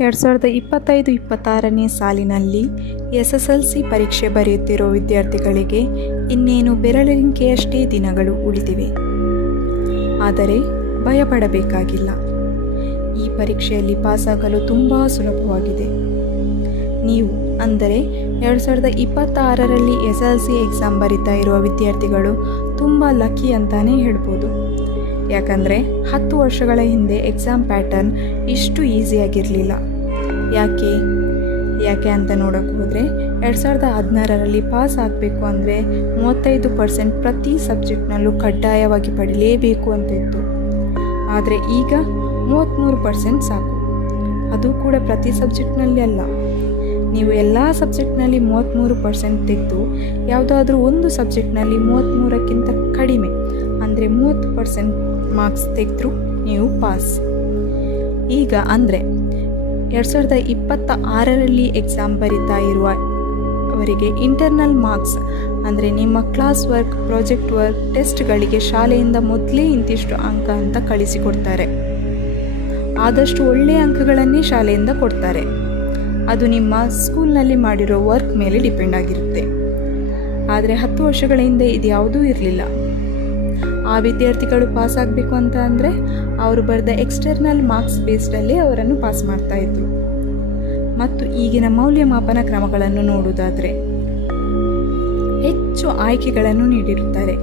2025-26ನೇ ಸಾಲಿನಲ್ಲಿ SSLC ಪರೀಕ್ಷೆ ಬರೆಯುತ್ತಿರೋ ವಿದ್ಯಾರ್ಥಿಗಳಿಗೆ ಇನ್ನೇನು ಬೆರಳೆಣಿಕೆಯಷ್ಟೇ ದಿನಗಳು ಉಳಿದಿವೆ. ಆದರೆ ಭಯಪಡಬೇಕಾಗಿಲ್ಲ. ಈ ಪರೀಕ್ಷೆಯಲ್ಲಿ ಪಾಸಾಗಲು ತುಂಬ ಸುಲಭವಾಗಿದೆ. ನೀವು ಅಂದರೆ 2026ರಲ್ಲಿ SSLC ಎಕ್ಸಾಮ್ ಬರಿತಾ ಇರುವ ವಿದ್ಯಾರ್ಥಿಗಳು ತುಂಬ ಲಕ್ಕಿ ಅಂತಾನೆ ಹೇಳ್ಬೋದು. ಯಾಕಂದರೆ 10 ವರ್ಷಗಳ ಹಿಂದೆ ಎಕ್ಸಾಮ್ ಪ್ಯಾಟರ್ನ್ ಇಷ್ಟು ಈಸಿಯಾಗಿರಲಿಲ್ಲ. ಯಾಕೆ ಅಂತ ನೋಡೋಕೆ ಹೋದರೆ 2016ರಲ್ಲಿ ಪಾಸ್ ಆಗಬೇಕು ಅಂದರೆ 35% ಪ್ರತಿ ಸಬ್ಜೆಕ್ಟ್ನಲ್ಲೂ ಕಡ್ಡಾಯವಾಗಿ ಪಡೀಲೇಬೇಕು ಅಂತ ಇತ್ತು. ಆದರೆ ಈಗ 33% ಸಾಕು. ಅದು ಕೂಡ ಪ್ರತಿ ಸಬ್ಜೆಕ್ಟ್ನಲ್ಲಿ ಅಲ್ಲ. ನೀವು ಎಲ್ಲ ಸಬ್ಜೆಕ್ಟ್ನಲ್ಲಿ 33% ತೆಗೆದು ಯಾವುದಾದ್ರೂ ಒಂದು ಸಬ್ಜೆಕ್ಟ್ನಲ್ಲಿ 33ಕ್ಕಿಂತ ಕಡಿಮೆ ಅಂದರೆ 30% ಮಾರ್ಕ್ಸ್ ತೆಗೆದ್ರೂ ನೀವು ಪಾಸ್. ಈಗ ಅಂದರೆ 2026ರಲ್ಲಿ ಎಕ್ಸಾಮ್ ಬರಿತಾ ಇರುವ ಅವರಿಗೆ ಇಂಟರ್ನಲ್ ಮಾರ್ಕ್ಸ್ ಅಂದರೆ ನಿಮ್ಮ ಕ್ಲಾಸ್ ವರ್ಕ್, ಪ್ರಾಜೆಕ್ಟ್ ವರ್ಕ್, ಟೆಸ್ಟ್ಗಳಿಗೆ ಶಾಲೆಯಿಂದ ಮೊದಲೇ ಇಂತಿಷ್ಟು ಅಂಕ ಅಂತ ಕಳಿಸಿಕೊಡ್ತಾರೆ. ಆದಷ್ಟು ಒಳ್ಳೆಯ ಅಂಕಗಳನ್ನೇ ಶಾಲೆಯಿಂದ ಕೊಡ್ತಾರೆ. ಅದು ನಿಮ್ಮ ಸ್ಕೂಲ್ನಲ್ಲಿ ಮಾಡಿರೋ ವರ್ಕ್ ಮೇಲೆ ಡಿಪೆಂಡ್ ಆಗಿರುತ್ತೆ. ಆದರೆ 10 ವರ್ಷಗಳ ಹಿಂದೆ ಇದು ಯಾವುದೂ ಇರಲಿಲ್ಲ. ಆ ವಿದ್ಯಾರ್ಥಿಗಳು ಪಾಸ್ ಆಗಬೇಕು ಅಂತ ಅಂದರೆ ಅವರು ಬರೆದ ಎಕ್ಸ್ಟರ್ನಲ್ ಮಾರ್ಕ್ಸ್ ಬೇಸ್ಡಲ್ಲಿ ಅವರನ್ನು ಪಾಸ್ ಮಾಡ್ತಾಯಿದ್ರು. ಮತ್ತು ಈಗಿನ ಮೌಲ್ಯಮಾಪನ ಕ್ರಮಗಳನ್ನು ನೋಡುವುದಾದರೆ ಹೆಚ್ಚು ಆಯ್ಕೆಗಳನ್ನು ನೀಡಿರುತ್ತಾರೆ.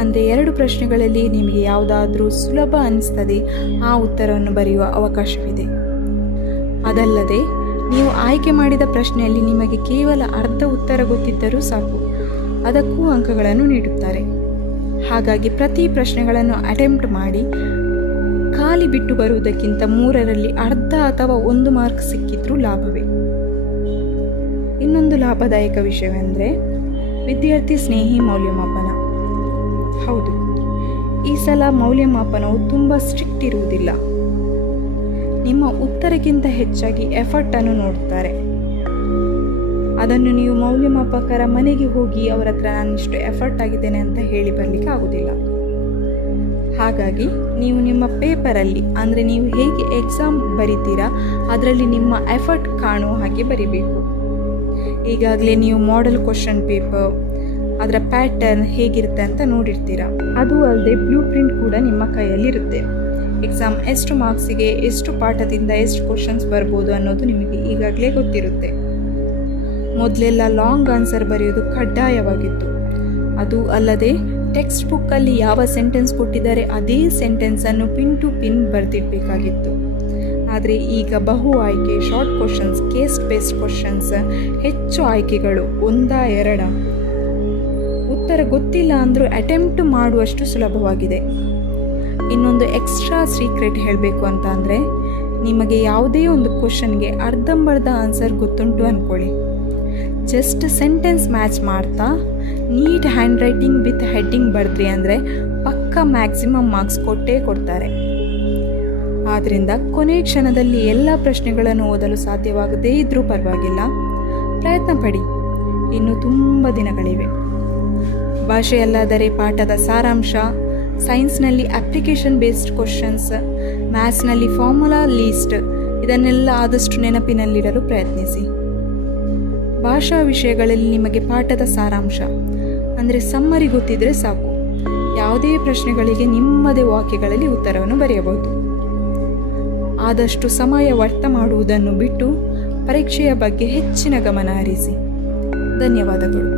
ಅಂದರೆ 2 ಪ್ರಶ್ನೆಗಳಲ್ಲಿ ನಿಮಗೆ ಯಾವುದಾದ್ರೂ ಸುಲಭ ಅನಿಸ್ತದೆ ಆ ಉತ್ತರವನ್ನು ಬರೆಯುವ ಅವಕಾಶವಿದೆ. ಅದಲ್ಲದೆ ನೀವು ಆಯ್ಕೆ ಮಾಡಿದ ಪ್ರಶ್ನೆಯಲ್ಲಿ ನಿಮಗೆ ಕೇವಲ ಅರ್ಧ ಉತ್ತರ ಗೊತ್ತಿದ್ದರೂ ಸಾಕು, ಅದಕ್ಕೂ ಅಂಕಗಳನ್ನು ನೀಡುತ್ತಾರೆ. ಹಾಗಾಗಿ ಪ್ರತಿ ಪ್ರಶ್ನೆಗಳನ್ನು ಅಟೆಂಪ್ಟ್ ಮಾಡಿ ಖಾಲಿ ಬಿಟ್ಟು ಬರುವುದಕ್ಕಿಂತ 3ರಲ್ಲಿ ಅರ್ಧ ಅಥವಾ 1 ಮಾರ್ಕ್ ಸಿಕ್ಕಿದ್ರೂ ಲಾಭವೇ. ಇನ್ನೊಂದು ಲಾಭದಾಯಕ ವಿಷಯವೆಂದರೆ ವಿದ್ಯಾರ್ಥಿ ಸ್ನೇಹಿ ಮೌಲ್ಯಮಾಪನ. ಹೌದು, ಈ ಸಲ ಮೌಲ್ಯಮಾಪನವು ತುಂಬ ಸ್ಟ್ರಿಕ್ಟ್ ಇರುವುದಿಲ್ಲ. ನಿಮ್ಮ ಉತ್ತರಕ್ಕಿಂತ ಹೆಚ್ಚಾಗಿ ಎಫರ್ಟನ್ನು ನೋಡುತ್ತಾರೆ. ಅದನ್ನು ನೀವು ಮೌಲ್ಯಮಾಪಕರ ಮನೆಗೆ ಹೋಗಿ ಅವರ ಹತ್ರ ನಾನಿಷ್ಟು ಎಫರ್ಟ್ ಆಗಿದ್ದೇನೆ ಅಂತ ಹೇಳಿ ಬರಲಿಕ್ಕೆ ಆಗೋದಿಲ್ಲ. ಹಾಗಾಗಿ ನೀವು ನಿಮ್ಮ ಪೇಪರಲ್ಲಿ ಅಂದರೆ ನೀವು ಹೇಗೆ ಎಕ್ಸಾಮ್ ಬರಿತೀರಾ ಅದರಲ್ಲಿ ನಿಮ್ಮ ಎಫರ್ಟ್ ಕಾಣುವ ಹಾಗೆ ಬರಿಬೇಕು. ಈಗಾಗಲೇ ನೀವು ಮಾಡೆಲ್ ಕ್ವಶನ್ ಪೇಪರ್, ಅದರ ಪ್ಯಾಟರ್ನ್ ಹೇಗಿರುತ್ತೆ ಅಂತ ನೋಡಿರ್ತೀರ. ಅದು ಅಲ್ಲದೆ ಬ್ಲೂ ಪ್ರಿಂಟ್ ಕೂಡ ನಿಮ್ಮ ಕೈಯಲ್ಲಿರುತ್ತೆ. ಎಕ್ಸಾಮ್ ಎಷ್ಟು ಮಾರ್ಕ್ಸಿಗೆ, ಎಷ್ಟು ಪಾಠದಿಂದ ಎಷ್ಟು ಕ್ವಶನ್ಸ್ ಬರ್ಬೋದು ಅನ್ನೋದು ನಿಮಗೆ ಈಗಾಗಲೇ ಗೊತ್ತಿರುತ್ತೆ. ಮೊದಲೆಲ್ಲ ಲಾಂಗ್ ಆನ್ಸರ್ ಬರೆಯೋದು ಕಡ್ಡಾಯವಾಗಿತ್ತು. ಅದು ಅಲ್ಲದೆ ಟೆಕ್ಸ್ಟ್ ಬುಕ್ಕಲ್ಲಿ ಯಾವ ಸೆಂಟೆನ್ಸ್ ಕೊಟ್ಟಿದ್ದಾರೆ ಅದೇ ಸೆಂಟೆನ್ಸನ್ನು ಪಿನ್ ಟು ಪಿನ್ ಬರೆದಿಡಬೇಕಾಗಿತ್ತು. ಆದರೆ ಈಗ ಬಹು ಆಯ್ಕೆ, short questions, case based questions, ಹೆಚ್ಚು ಆಯ್ಕೆಗಳು, 1-2 ಉತ್ತರ ಗೊತ್ತಿಲ್ಲ ಅಂದರೂ ಅಟೆಂಪ್ಟ್ ಮಾಡುವಷ್ಟು ಸುಲಭವಾಗಿದೆ. ಇನ್ನೊಂದು ಎಕ್ಸ್ಟ್ರಾ ಸೀಕ್ರೆಟ್ ಹೇಳಬೇಕು ಅಂತ ಅಂದರೆ ನಿಮಗೆ ಯಾವುದೇ ಒಂದು ಕ್ವಶನ್ಗೆ ಅರ್ಧಂಬರ್ಧ ಆನ್ಸರ್ ಗೊತ್ತುಂಟು ಅಂದ್ಕೊಳ್ಳಿ. ಜಸ್ಟ್ ಸೆಂಟೆನ್ಸ್ ಮ್ಯಾಚ್ ಮಾಡ್ತಾ neat hand writing with heading ಬರೆದ್ರಿ ಅಂದರೆ ಪಕ್ಕ ಮ್ಯಾಕ್ಸಿಮಮ್ ಮಾರ್ಕ್ಸ್ ಕೊಟ್ಟೇ ಕೊಡ್ತಾರೆ. ಆದ್ದರಿಂದ ಕೊನೆ ಕ್ಷಣದಲ್ಲಿ ಎಲ್ಲ ಪ್ರಶ್ನೆಗಳನ್ನು ಓದಲು ಸಾಧ್ಯವಾಗದೇ ಇದ್ದರೂ ಪರವಾಗಿಲ್ಲ, ಪ್ರಯತ್ನ ಪಡಿ. ಇನ್ನು ತುಂಬ ದಿನಗಳಿವೆ. ಭಾಷೆಯಲ್ಲಾದರೆ ಪಾಠದ ಸಾರಾಂಶ, ಸೈನ್ಸ್ನಲ್ಲಿ ಅಪ್ಲಿಕೇಶನ್ ಬೇಸ್ಡ್ ಕ್ವಶನ್ಸ್, ಮ್ಯಾಥ್ಸ್ನಲ್ಲಿ ಫಾರ್ಮುಲಾ ಲೀಸ್ಟ್, ಇದನ್ನೆಲ್ಲ ಆದಷ್ಟು ನೆನಪಿನಲ್ಲಿಡಲು ಪ್ರಯತ್ನಿಸಿ. ಭಾಷಾ ವಿಷಯಗಳಲ್ಲಿ ನಿಮಗೆ ಪಾಠದ ಸಾರಾಂಶ ಅಂದರೆ ಸಮ್ಮರಿ ಗೊತ್ತಿದ್ದರೆ ಸಾಕು. ಯಾವುದೇ ಪ್ರಶ್ನೆಗಳಿಗೆ ನಿಮ್ಮದೇ ವಾಕ್ಯಗಳಲ್ಲಿ ಉತ್ತರವನ್ನು ಬರೆಯಬಹುದು. ಆದಷ್ಟು ಸಮಯ ವ್ಯರ್ಥ ಮಾಡುವುದನ್ನು ಬಿಟ್ಟು ಪರೀಕ್ಷೆಯ ಬಗ್ಗೆ ಹೆಚ್ಚಿನ ಗಮನ ಹರಿಸಿ. ಧನ್ಯವಾದಗಳು.